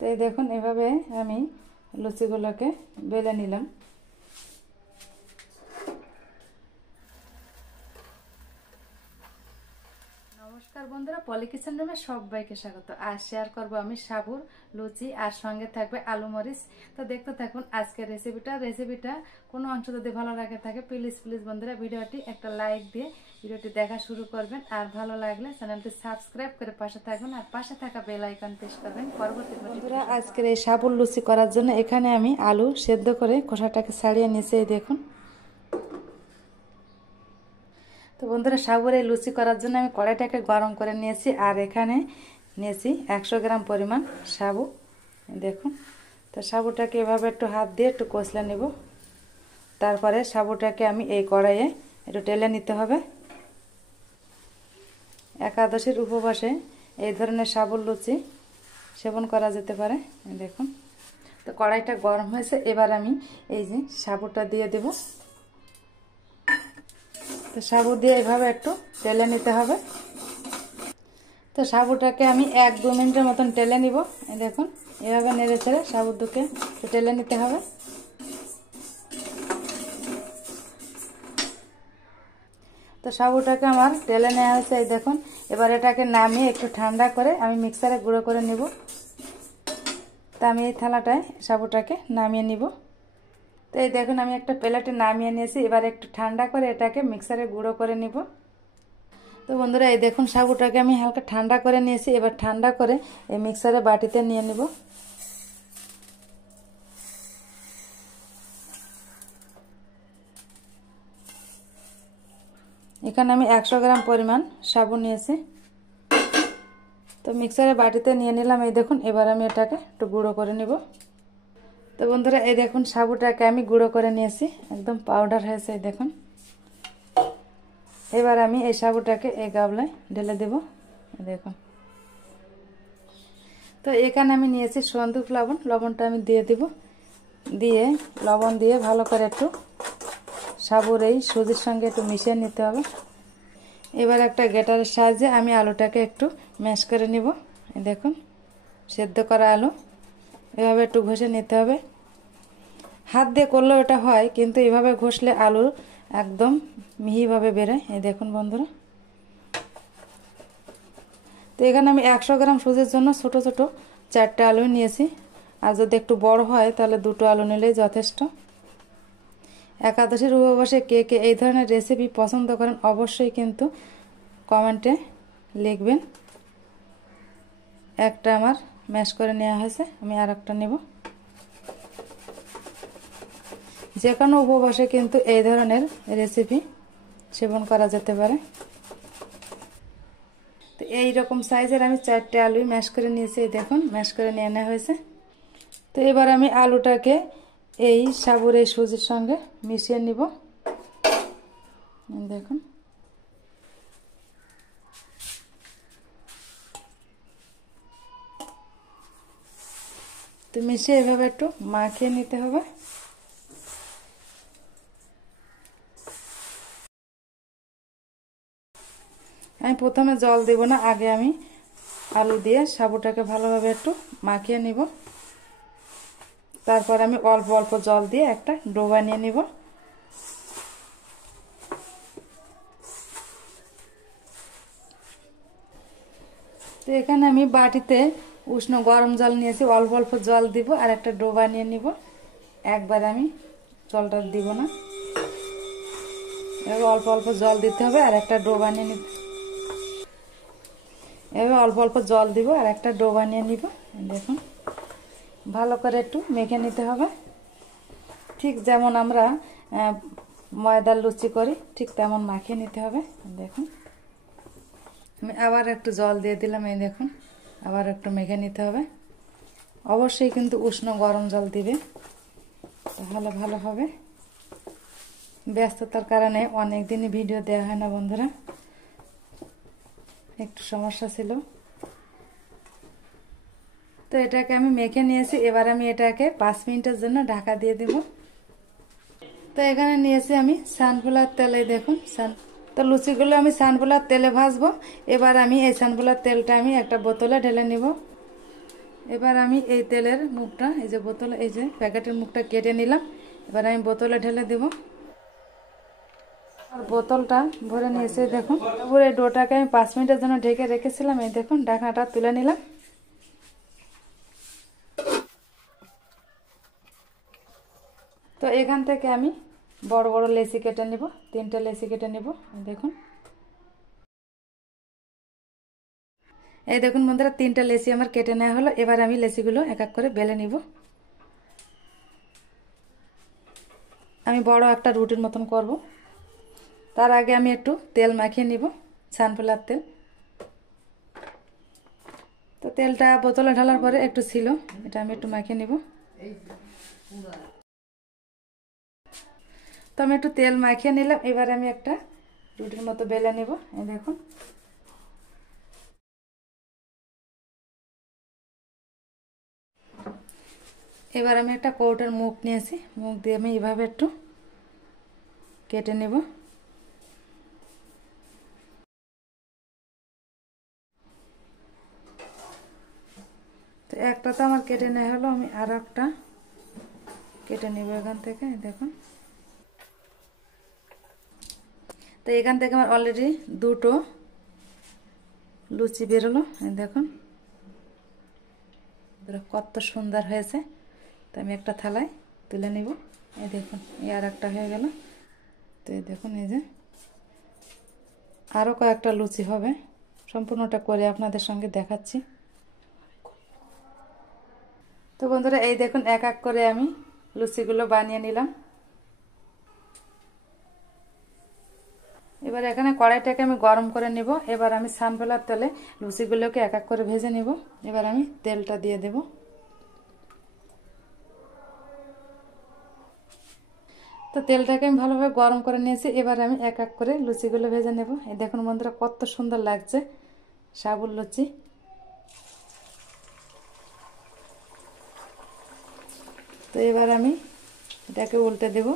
তো এই দেখুন এভাবে আমি লুচিগুলোকে বেলে নিলাম। নমস্কার বন্ধুরা, পলি কিচেন রুমে সবাইকে স্বাগত। আজ শেয়ার করব আমি সাবুর লুচি, আর সঙ্গে থাকবে আলু মরিচ। তো দেখতে থাকুন আজকের রেসিপিটা কোনো অংশ যদি ভালো লাগে থাকে প্লিজ বন্ধুরা ভিডিওটি একটা লাইক দিয়ে ভিডিওটি দেখা শুরু করবেন, আর ভালো লাগলে চ্যানেলটি সাবস্ক্রাইব করে পাশে থাকবেন, আর পাশে থাকা বেল আইকন প্রেস করবেন পরবর্তী বন্ধুরা। আজকের এই সাবুর লুচি করার জন্য এখানে আমি আলু সেদ্ধ করে খোসাটাকে ছাড়িয়ে নিয়েছি। এই দেখুন। তো বন্ধুরা, সাবুর এই লুচি করার জন্য আমি কড়াইটাকে গরম করে নিয়েছি, আর এখানে নিয়েছি 100 গ্রাম পরিমাণ সাবু। দেখুন। তো সাবুটাকে এভাবে একটু হাত দিয়ে একটু কষলে নেব। তারপরে সাবুটাকে আমি এই কড়াইয়ে একটু টেলে নিতে হবে। একাদশীর উপবাসে এই ধরনের সাবুর লুচি সেবন করা যেতে পারে। দেখুন। তো কড়াইটা গরম হয়েছে, এবার আমি এই যে সাবুটা দিয়ে দেব। তো সাবু দিয়ে এভাবে একটু টেলে নিতে হবে। তো সাবুটাকে আমি 1-2 মিনিটের মতন টেলে নিব। দেখুন এভাবে নেড়ে ছেড়ে সাবুটাকে টেলে নিতে হবে। তো সাবুটাকে আমার টেলে নেওয়া হয়েছে। এই দেখুন। এবার এটাকে নামিয়ে একটু ঠান্ডা করে আমি মিক্সারে গুঁড়ো করে নিব। তা আমি এই থালাটায় সাবুটাকে নামিয়ে নিব। তো এই দেখুন আমি একটা প্লেটে নামিয়ে নিয়েছি। এবার একটু ঠান্ডা করে এটাকে মিক্সারে গুঁড়ো করে নিব। তো বন্ধুরা, এই দেখুন সাবুটাকে আমি হালকা ঠান্ডা করে নিয়েছি। এবার ঠান্ডা করে এই মিক্সারে বাটিতে নিয়ে নিব। এখানে আমি 100 গ্রাম পরিমাণ সাবু নিয়েছি। তো মিক্সারে বাটিতে নিয়ে নিলাম। এই দেখুন। এবার আমি এটাকে একটু গুঁড়ো করে নিব। তো বন্ধুরা, এই দেখুন সাবুটাকে আমি গুঁড়ো করে নিয়েছি, একদম পাউডার হয়েছে। এই দেখুন। এবার আমি এই সাবুটাকে এই গামলায় ঢেলে দেব। দেখুন। তো এখানে আমি নিয়েছি সন্দুক লবণ। লবণটা আমি দিয়ে দেব। দিয়ে লবণ দিয়ে ভালো করে একটু সাবুর এই সুজির সঙ্গে একটু মিশিয়ে নিতে হবে। এবার একটা গ্রেটারের সাহায্যে আমি আলুটাকে একটু ম্যাশ করে নিব। দেখুন সেদ্ধ করা আলু এভাবে একটু ঘষে নিতে হবে। হাত দিয়ে করলেও এটা হয়, কিন্তু এভাবে ঘষলে আলু একদম মিহিভাবে বেরোয়। এই দেখুন বন্ধুরা। তো এখানে আমি 100 গ্রাম সুজির জন্য ছোট ছোট 4টে আলু নিয়েছি, আর যদি একটু বড় হয় তাহলে 2টো আলু নিলেই যথেষ্ট। একাদশীর উপবাসে কে কে এই ধরনের রেসিপি পছন্দ করেন অবশ্যই কিন্তু কমেন্টে লিখবেন। একটা আমার ম্যাশ করে নেওয়া হয়েছে, আমি আর একটা নেব। যে কোনো উপবাসে কিন্তু এই ধরনের রেসিপি সেবন করা যেতে পারে। তো এই রকম সাইজের আমি 4টে আলু ম্যাশ করে নিয়েছি। দেখুন ম্যাশ করে নিয়ে নেওয়া হয়েছে। তো এবার আমি আলুটাকে এই সাবুর এই সুজির সঙ্গে মিশিয়ে নিব। দেখুন। তো মিশিয়ে এভাবে একটু মাখিয়ে নিতে হবে। আমি প্রথমে জল দেব না, আগে আমি আলু দিয়ে সাবুটাকে ভালোভাবে একটু মাখিয়ে নিব। তারপর আমি অল্প অল্প জল দিয়ে একটা ডো বানিয়ে নিব। তো এখানে আমি বাটিতে উষ্ণ গরম জল নিয়েছি, অল্প অল্প জল দিব আর একটা ডো বানিয়ে নিব। একবার আমি জলটা দিব না, এবার অল্প অল্প জল দিতে হবে আর একটা ডো বানিয়ে নিতে। এবার অল্প অল্প জল দিব আর একটা ডো বানিয়ে নিব। দেখুন ভালো করে একটু মেখে নিতে হবে, ঠিক যেমন আমরা ময়দার লুচি করি ঠিক তেমন মাখিয়ে নিতে হবে। দেখুন আমি আবার একটু জল দিয়ে দিলাম। এই দেখুন আবার একটু মেখে নিতে হবে। অবশ্যই কিন্তু উষ্ণ গরম জল দিবে, তাহলে ভালো হবে। ব্যস্ততার কারণে অনেক দিনই ভিডিও দেওয়া হয় না বন্ধুরা, একটু সমস্যা ছিল। তো এটাকে আমি মেখে নিয়েছি। এবার আমি এটাকে 5 মিনিটের জন্য ঢাকা দিয়ে দেব। তো এখানে নিয়েছি আমি সানফ্লাওয়ার তেল। এই দেখুন তো লুচিগুলো আমি সানফ্লাওয়ার তেলে ভাজবো। এবার আমি এই সানফ্লাওয়ার তেলটা আমি একটা বোতলে ঢেলে নিব। এবার আমি এই তেলের মুখটা, এই যে বোতলে, এই যে প্যাকেটের মুখটা কেটে নিলাম। এবার আমি বোতলে ঢেলে দেব। আর বোতলটা ভরে নিয়েছি দেখুন। তারপরে এই ডোটাকে আমি 5 মিনিটের জন্য ঢেকে রেখেছিলাম। এই দেখুন ঢাকনাটা তুলে নিলাম। তো এখান থেকে আমি বড় বড় লেচি কেটে নিব, 3টে লেচি কেটে নিব। দেখুন, এই দেখুন বন্ধুরা, 3টে লেচি আমার কেটে নেওয়া হলো। এবার আমি লেচিগুলো এক এক করে বেলে নিব। আমি বড় একটা রুটির মতন করব। তার আগে আমি একটু তেল মাখিয়ে নিব, সানফ্লাওয়ার তেল। তো তেলটা বোতলে ঢালার পরে একটু ছিল, এটা আমি একটু মাখিয়ে নিব। তো আমি একটু তেল মাখিয়ে নিলাম। এবার আমি একটা রুটির মতো বেলে নেব। এই দেখুন, এবার আমি একটা কৌটার মুখ নিয়েছি, মুখ দিয়ে আমি এভাবে একটু কেটে নেব। তো একটা তো আমার কেটে নেওয়া হলো, আমি আর একটা কেটে নেব এখান থেকে। দেখুন, তো এখান থেকে আমার অলরেডি 2টো লুচি বেরোলো। দেখুন কত সুন্দর হয়েছে। তো আমি একটা থালায় তুলে নিব। এই দেখুন, এই আর একটা হয়ে গেল। তো এই দেখুন, এই যে আরও কয়েকটা লুচি হবে। সম্পূর্ণটা করে আপনাদের সঙ্গে দেখাচ্ছি। তো বন্ধুরা, এই দেখুন এক এক করে আমি লুচিগুলো বানিয়ে নিলাম। এবার এখানে কড়াইটাকে আমি গরম করে নিব। এবার আমি সানফ্লাওয়ার তেলে লুচিগুলোকে এক এক করে ভেজে নিব। এবার আমি তেলটা দিয়ে দেব। তো তেলটাকে আমি ভালোভাবে গরম করে নিয়েছি। এবার আমি এক এক করে লুচিগুলো ভেজে নেব। এই দেখুন বন্ধুরা, কত সুন্দর লাগছে সাবুর লুচি। তো এবার আমি এটাকে উল্টে দেব।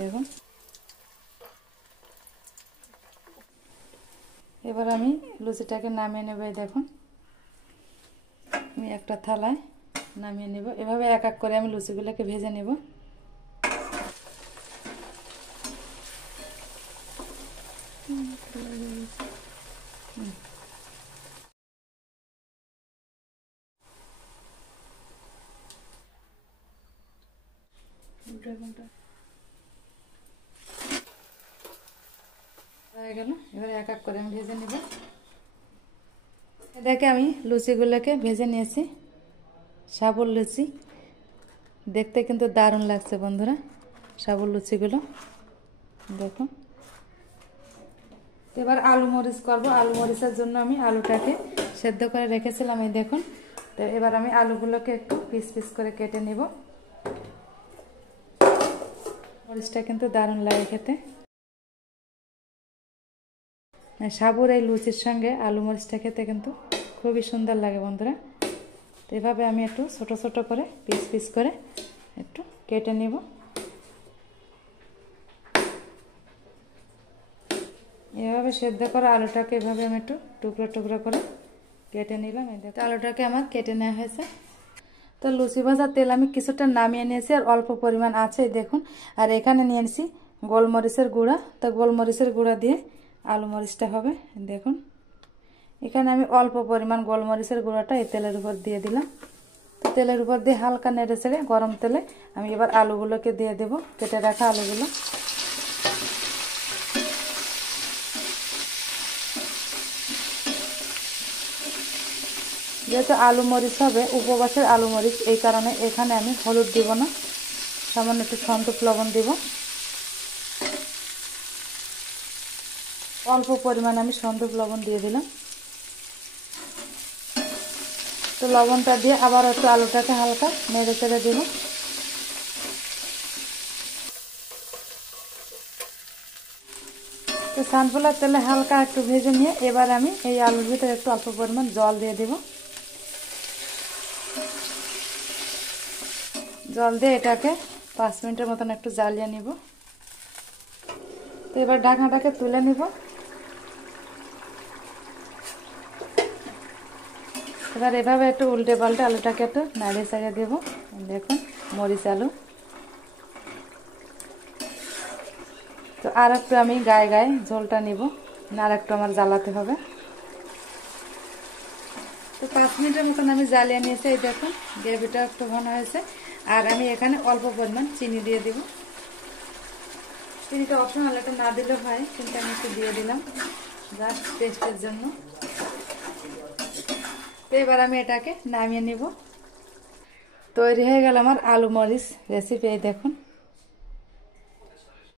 দেখুন, এবার আমি লুচিটাকে নামিয়ে নেব। এই দেখুন, আমি একটা থালায় নামিয়ে নেব। এভাবে এক এক করে আমি লুচিগুলোকে ভেজে নেব। হয়ে গেল। এবার এক এক করে আমি ভেজে নেব। এটাকে আমি লুচিগুলোকে ভেজে নিয়েছি, সাবুর লুচি। দেখতে কিন্তু দারুণ লাগছে বন্ধুরা সাবুর লুচিগুলো। দেখুন, এবার আলু মরিচ করবো। আলু মরিচের জন্য আমি আলুটাকে সেদ্ধ করে রেখেছিলাম। এই দেখুন, তো এবার আমি আলুগুলোকে একটু পিস পিস করে কেটে নিব। মরিচটা কিন্তু দারুণ লাগে খেতে। সাবুর এই লুচির সঙ্গে আলু মরিচটা খেতে কিন্তু খুবই সুন্দর লাগে বন্ধুরা। তো এভাবে আমি একটু ছোট ছোট করে পিস পিস করে একটু কেটে নিব। এভাবে সেদ্ধ করা আলুটাকে এভাবে আমি একটু টুকরো টুকরো করে কেটে নিলাম। এই দেখো, আলুটাকে আমার কেটে নেওয়া হয়েছে। তো লুচি ভাজার তেল আমি কিছুটা নামিয়ে নিয়েছি, আর অল্প পরিমাণ আছে দেখুন। আর এখানে নিয়ে নিয়েছি গোলমরিচের গুঁড়া। তো গোলমরিচের গুঁড়া দিয়ে আলু মরিচটা হবে। দেখুন, এখানে আমি অল্প পরিমাণ গোলমরিচের গুঁড়াটা এই তেলের উপর দিয়ে দিলাম। তো তেলের উপর দিয়ে হালকা নেড়ে চেড়ে গরম তেলে আমি এবার আলুগুলোকে দিয়ে দেব, কেটে রাখা আলুগুলো। যেহেতু আলু মরিচ হবে, উপবাসের আলু মরিচ, এই কারণে এখানে আমি হলুদ দিব না, সামান্য একটু সন্তূপ লবণ দিব। অল্প পরিমাণ আমি সন্তূপ লবণ দিয়ে দিলাম। তো লবণটা দিয়ে আবার একটু আলুটাকে হালকা নেড়ে চেড়ে দেব। তো সানফ্লাওয়ার তেলে হালকা একটু ভেজে নিয়ে এবার আমি এই আলুর ভিতরে একটু অল্প পরিমাণ জল দিয়ে দেব। জল দিয়ে এটাকে 5 মিনিটের মতন একটু জ্বালিয়ে নিব। তো এবার ঢাকনাটাকে তুলে নিব। এবার এভাবে একটু উল্টে পাল্টে আলুটাকে একটু নাড়িয়ে চাড়িয়ে দেবো। দেখুন মরিচ আলু। তো আর একটু আমি গায়ে গায়ে ঝোলটা নিব, আর একটু আমার জ্বালাতে হবে। তো 5 মিনিটের মতন আমি জ্বালিয়ে নিয়েছি। এই দেখুন গ্রেভিটা একটু ঘন হয়েছে। আর আমি এখানে অল্প পরিমাণ চিনি দিয়ে দেব। চিনিটা অপশনাল, এটা না দিলে হয়, কিন্তু আমি একটু দিয়ে দিলাম জাস্ট টেস্টের জন্য। তো এবার আমি এটাকে নামিয়ে নিব। তৈরি হয়ে গেল আমার আলু মরিচ রেসিপি। এই দেখুন।